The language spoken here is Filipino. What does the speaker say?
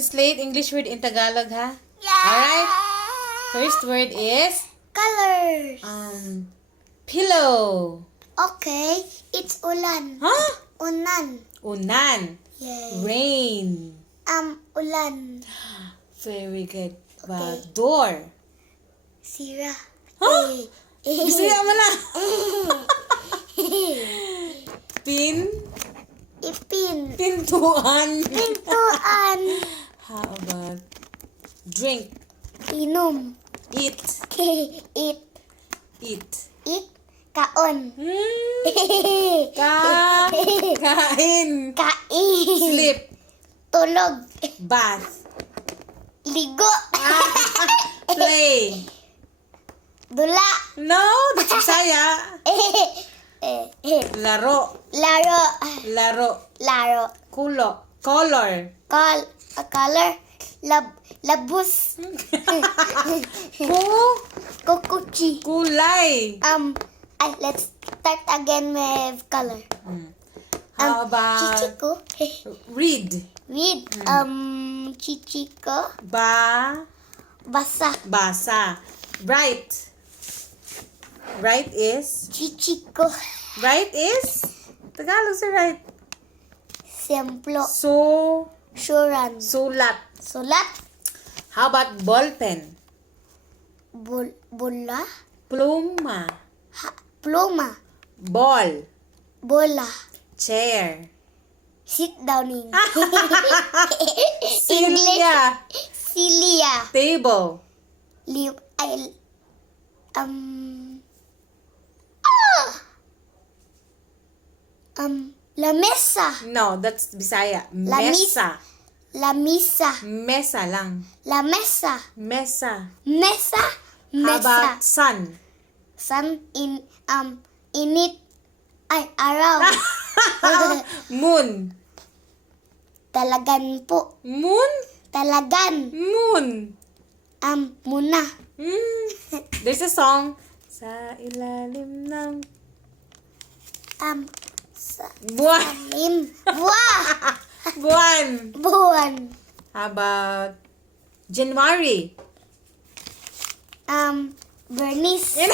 Translate English word in Tagalog, ha? Yeah. Alright? First word is Colors. pillow. Okay, it's ulan. Huh? Unan. Unan. Yay. Rain. Ulan. Very good. Okay. Door. Sira. Huh? Eh. Bisaya mo na. Pin. Ipin. Pintuan. Pintuan. How about drink? Inom. Eat. Eat. Eat. Eat. Kaon. Kain. Kain. Sleep. Tulog. Bath. Ligo. Play. Dula. No, that's Bisaya. Laro. Laro. Laro. Laro. Color. Color. Labus. Kukuchi. Kulay. Let's start again with color. How about Chichiko. read? Read. Chichiko. Basa. Basa. Write. Write is? Chichiko. Write is? Tagalog sa write. Semplo. Suran. Sulat. Sulat. How about ballpen? Bola. Pluma. Pluma. Ball. Bola. Chair. Sit downing. Celia. Cilia. Table. La mesa. No, that's Bisaya. La Mesa. La misa. Mesa lang. La mesa. Mesa. Mesa. How Mesa. about sun? Sun init. Araw. Moon. Talagan po. Moon? Talagan. Moon. Muna. There's a song. Sa ilalim ng buwan. Buwan. Buwan. How about January? Bernice.